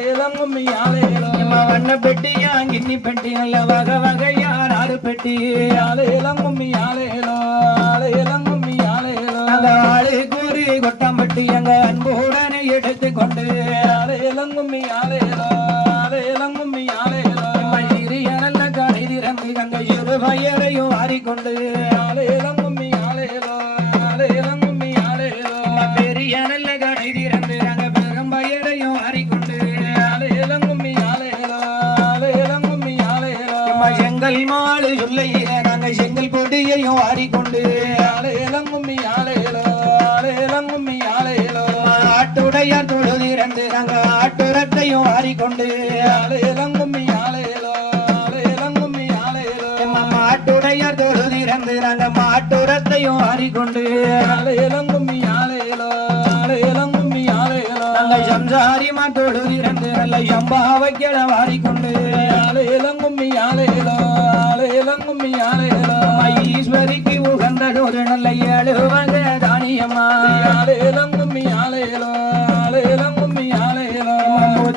ஆலேலம் கும்மி இம்மா வண்ண பெட்டியா கிண்ணி பெட்டி நல்ல வகை வகையா நாடு பெட்டி. ஆலேலம் கும்மி ஆலேலம் ஆலேலம் கும்மி அந்த ஆலேலம் ஆளு கூறி கொட்டாம்பட்டி எங்க அன்புடனே எடுத்துக்கொண்டு ஆலேலம் கும்மி ஆலேலம் ஆலேலம் கும்மி ஆலேலம் இம்மா சிறிய நல்ல கடை திறந்து கங்க சிறு பயரையும் ஆட்டுரத்தையும் வாரிக்கொண்டு ஆலேலம் கும்மி ஆலேலம் ஆலேலம் கும்மி ஆலேலம் இம்மா மாட்டுடையார் தொழு திறந்து நாங்க மாட்டுரத்தையும் வாரிக்கொண்டு ஆலேலம் கும்மி ஆலேலம் ஆலேலம் கும்மி ஆலேலம் நாங்க சம்சாரி மாட்டோடு திறந்து நல்ல எம்பாவைக்கிட வாரிக்கொண்டு ஆலேலம் கும்மி ஆலேலம்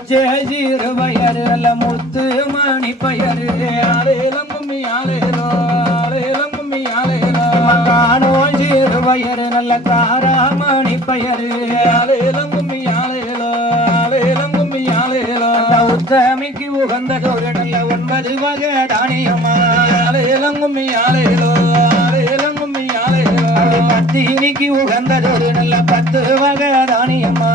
சீரு பயரு நல்ல முத்து மணி பயரு ஆலேலம் கும்மி ஆலேலம் ஆலேலம் கும்மி ஆலேலம் காணோ சீரு பயரு நல்ல காராமணி பயரு ஆலேலம் கும்மி ஆலேலம் ஆலேலம் கும்மி அந்த உத்தமிக்கு உகந்ததொரு நல்ல ஒன்பது வகை தானியம்மா ஆலேலம் கும்மி ஆலேலம் ஆலேலம் கும்மி அப்படி பத்தினிக்கு உகந்ததொரு நல்ல பத்து வகை தானியம்மா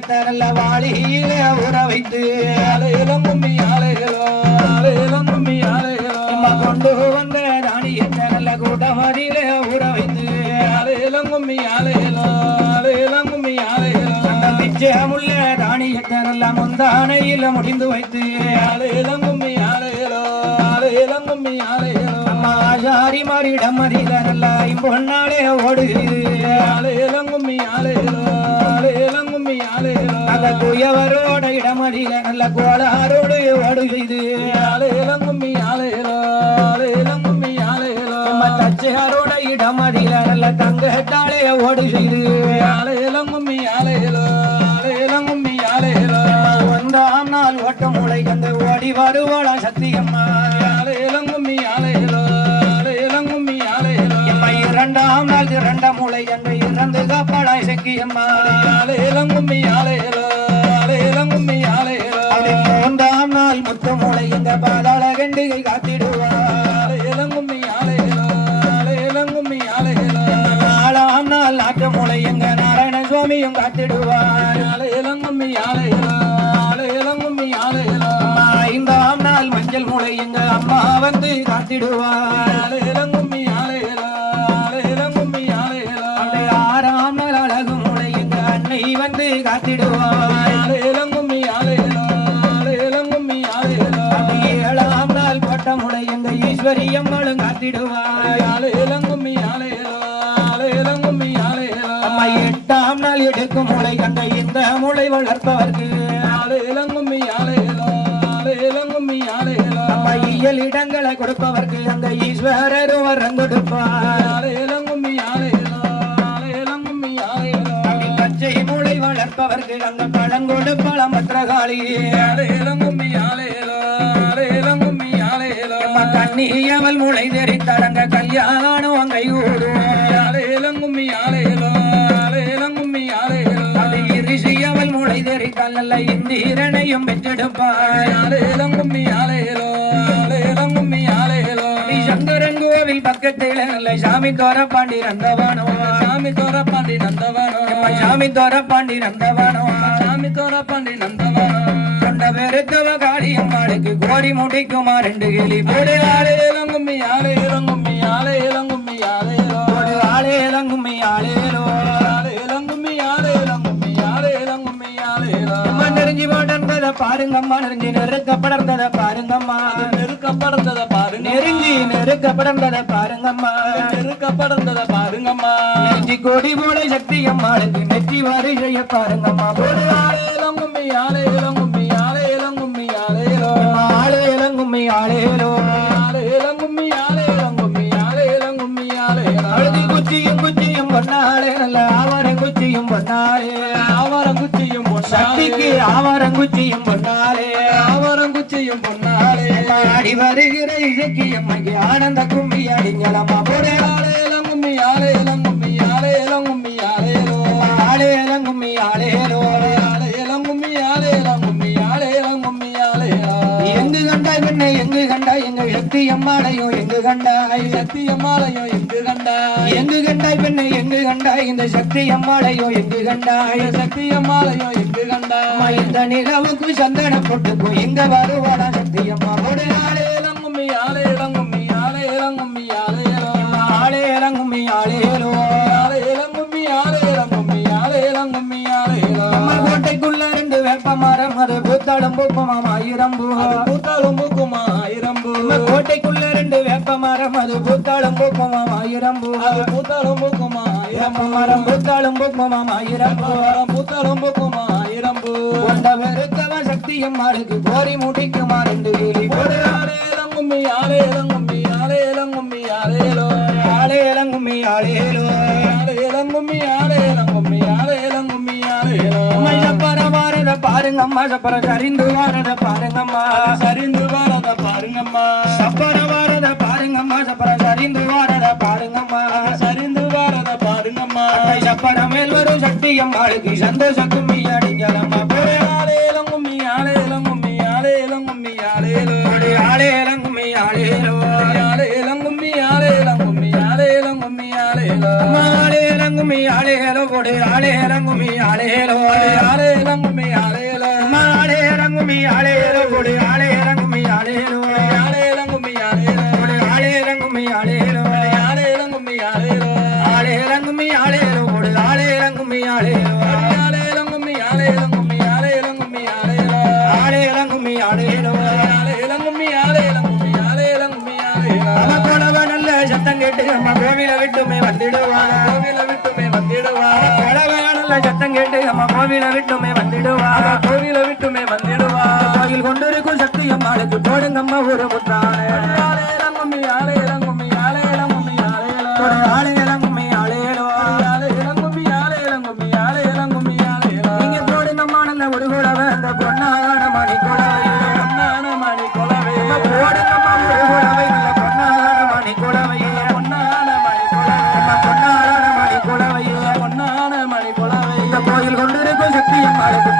தானியத்தை நல்ல வாழியில உற வைத்து ஆலேலம் கும்மி ஆலேலம் ஆலேலம் கும்மி ஆலேலம் அம்மா கொண்டு வந்த ராணி தானியத்தை நல்ல கூட்டமதியில உற வைத்து ஆலேலம் கும்மி ஆலேலம் ஆலேலம் கும்மி ஆலேலம் அந்த மிச்சமுள்ள தானியத்தை நல்ல முந்தானையில முடிந்து வைத்து ஆலேலம் கும்மி ஆலேலம் ஆலேலம் கும்மி ஆலேலம் ஆசாரி மாறிடம் மதியில நல்லா இம்பொன்னாலே ஓடுகிறது. ஆலேலம் கும்மி ஆலேலம் குயவரோட இடமதியில நல்ல கோளாரோடு ஓடுகிறது ஆலேலம் கும்மி ஆலேலம் ஆலேலம் கும்மி ஆலேலம் அம்மா தச்சையாரோட இடமதியில நல்ல தங்கத்தாலே ஓடுகிறது ஆலேலம் கும்மி ஆலேலம் ஆலேலம் கும்மி ஆலேலம் ஒன்றாம் நாள் ஓட்ட முளை கண்டு ஓடி வருவாளா சத்தியம்மா. ஆலேலம் கும்மி ஆலேலம் ஆலேலம் கும்மி ஆலேலம் எம்மா இரண்டாம் நாள் இரண்ட முளை கண்டு இறந்து காப்பாளாய் சக்கியம்மா. ஆலேலம் கும்மி பாதாள காத்திடுவார். இளங்கும்மி ஆலைகளால் இளங்கும்மி ஆலைகளால் ஆலேலம் நாட்டு மூளை எங்க நாராயண சுவாமியும் காத்திடுவார். இளங்கும்மி ஆலைகளால் இளங்கும்மி ஆலைகளால் ஐந்தாம் நாள் மஞ்சள் மூளை எங்க அம்மா வந்து காத்திடுவார். இளங்கும்மி ஆலைகளால் இளங்கும்மி ஆலைகளால் ஆறாம் நாள் அழகு மூளை எங்க அன்னை வந்து காத்திடுவார். ஆலேலம் ஈஸ்வரி அம்மளும் காத்திடுவாள் ஆலேலம் கும்மி ஆலேலம் ஆலேலம் கும்மி ஆலேலம் அம்மா எட்டாம் நாள் எடுக்கும் முளை கண்ட இந்த முளை வளர்ப்பவர்க்கு. ஆலேலம் கும்மி ஆலேலம் ஆலேலம் கும்மி ஆலேலம் அம்மா இயல் இடங்களை கொடுப்பவர்க்கு அந்த ஈஸ்வரரும் வரம் கொடுப்பார். ஆலேலம் கும்மி ஆலேலம் ஆலேலம் கும்மி ஆலேலம் அப்படி பச்சை முளை வளர்ப்பவர்க்கு அந்த பழங்கொடு பழம் பத்திரகாளி ஆலேலம் கும்மி கண்ணியவள் முளை தெரித்தடங்க கல்யாணம் அங்கை ஊடும் ஆலேலம் கும்மி ஆலேலம் ஆலேலம் கும்மி ஆலேலம் முளை தெரித்தால் இந்திரனையும் பெற்றெடுப்பார் ஆலேலம் கும்மி ஆலேலம் ஆலேலம் சங்கரன் கோவில் பக்கத்தில் நல்ல சாமி தோர பாண்டி நந்தவனோ. சாமி தோரப்பாண்டி நந்தவனம் அம்மா சாமி தோர பாண்டி நந்தவனோ. சாமி தோரப்பாண்டி நந்தவனம் கொண்ட பெருத்தவ காளியம்மாளுக்கு கோரி முடிக்குமா ரெண்டு கிளி போடு. ஆலேலம் கும்மி ஆலேலம் கும்மி ஆலேலம் கும்மி ஆலேலம் போடு ஆளேலம் கும்மி ஆளேலோ ஆலேலம் கும்மி ஆலேலம் கும்மி ஆலேலம் கும்மி ஆலேலம் அம்மா நெருங்கி போட்டதை பாருங்கம்மா நெருங்கி நெருக்க படர்ந்ததை பாருங்கம்மா நெருக்கப்படந்தத பாருங்க நெருங்கி நெருக்க படர்ந்ததை பாருங்கம்மா நெருக்கப்படந்தத பாருங்கம்மா. நெருங்கி கொடி போல சக்தி அம்மாளுக்கு நெற்றி வருகைய பாருங்கம்மா. போடு ஆவாரங்குச்சியும் பொன்னாலே ஆவரங்குச்சியும் சக்திக்கு ஆவாரங்குச்சியும் பொன்னாலே. ஆவரங்குச்சியும் பொன்னாலே. ஆடி வருகிற எம்மைக்கு ஆனந்த கும்மி அடிஞ்சலமா போடே ஆலேலம் கும்மி ஆலேலம் கும்மி ஆலேலம் கும்மி ஆலேலோ ஆளேலம் கும்மி ஆளேலோ ஆலேலம் கும்மி ஆலேலம் கும்மி ஆலேலம் கும்மி ஆலேலா எங்கு கண்டாய் பெண்ணை எங்கு கண்டாய் எங்கள் சக்தி அம்மாளையும் எங்கு கண்டாய் சத்தியமாலயம் எங்கு கண்டாய்? எங்கு கண்டாய் பெண்ணை எங்கு கண்டாய்? இந்த சக்தி அம்மாளையோ எங்கு கண்டாய்? சத்தியமாலயம் எங்கு கண்டாய்? இந்த நிலவுக்கு சந்தன போட்டுக்கோ எங்க வருவாடா சக்தி அம்மா போடு ஆலேலம் கும்மி ஆலேலம் கும்மி ஆலேலம் கும்மி ஆலேலோ ஆளேலம் கும்மி ஆளேலோ ஆலேலம் கும்மி ஆலேலம் கும்மி ஆலேலம் கும்மி ஆலேலோ அம்மா கோட்டைக்குள்ள ரெண்டு வேப்ப மரம் அது பூத்தாளும் பூப்பமாம் ஆயிரம் பூ. பூத்தாலும் பூ மரம் அது பூத்தாளும் பூப்பமாம் ஆயிரம் பூ. அது பூத்தாலும் பூக்குமா ஆயிரம்பு மரம் பூத்தாளும் பூப்பமாம் ஆயிரம் பூ. மரம் பூத்தாலும் பூக்குமா ஆயிரம்பு கொண்ட வெறுத்தவன் சக்தி அம்மாளுக்கு கோரி முடிக்குமா ரெண்டு கிளி போடு ஆலேலம் கும்மி ஆலேலம் கும்மி ஆலேலம் கும்மி ஆலேலோ ஆளேலம் கும்மி ஆளேலோ ஆலேலம் கும்மி ஆலேலம் கும்மி ஆலேலம் கும்மி ஆலேலோ அம்மா சப்பர வாரத பாருங்க அம்மா சப்பர சரிந்து வாரத பாருங்க அம்மா சரிந்து வரத பாருங்கம்மா. சப்பர வாரத பாருங்க அம்மா சப்பர சரிந்து வாரத பாருங்க அம்மா சரிந்து வரத பாருங்கம்மா அத்தை சப்பர மேல் வரும் சக்தி அம்மாளுக்கு சந்தோஷ கும்மி அடிஞ்சலம்மா போடு ஆலேலம் கும்மி ஆலேலம் கும்மி ஆலேலம் கும்மி போடு ஆளேலம் கும்மி ஆளேலோ ஆலேலம் கும்மி ஆலேலம் கும்மி ஆலேலம் கும்மி அம்மா ஆளேலம் கும்மி ஆளேலோ போடு ஆளேலம் கும்மி ஆளேலோ ஆலேலம் கும்மி அம்மா ஆளேலம் கும்மி ஆளேலோ போடு ஆளேலம் கும்மி ஆளேலோ ஆளேலம் கும்மி ஆளேலோ ஆலேலம் கும்மி ஆலேலோ ஆளேலம் கும்மி ஆளேலோ போடு ஆளேலம் கும்மி ஆளேலோ ஆலேலம் கும்மி ஆலேலம் கும்மி ஆலேலம் கும்மி ஆலேலோ ஆளேலம் கும்மி ஆளேலோ ஆலேலம் கும்மி ஆலேலம் கும்மி ஆலேலம் கும்மி ஆலேலோ அவ நல்ல சத்தம் கேட்டு அம்மா கோவில விட்டுமே வந்துடுவாங்க கோவில விட்டுமே வந்திடுவா போனவ நல்ல சத்தம் கேட்டு அம்மா கோவில விட்டுமே வந்துடுவாங்க கோவில விட்டுமே வந்திடுவா கோயில் கொண்டிருக்கும் சக்தி அம்மாளுக்கு போடுங்க அம்மா ஒரு முத்தானே இந்த கோயில் கொண்டிருக்கும் சக்தி அம்பாளுக்கு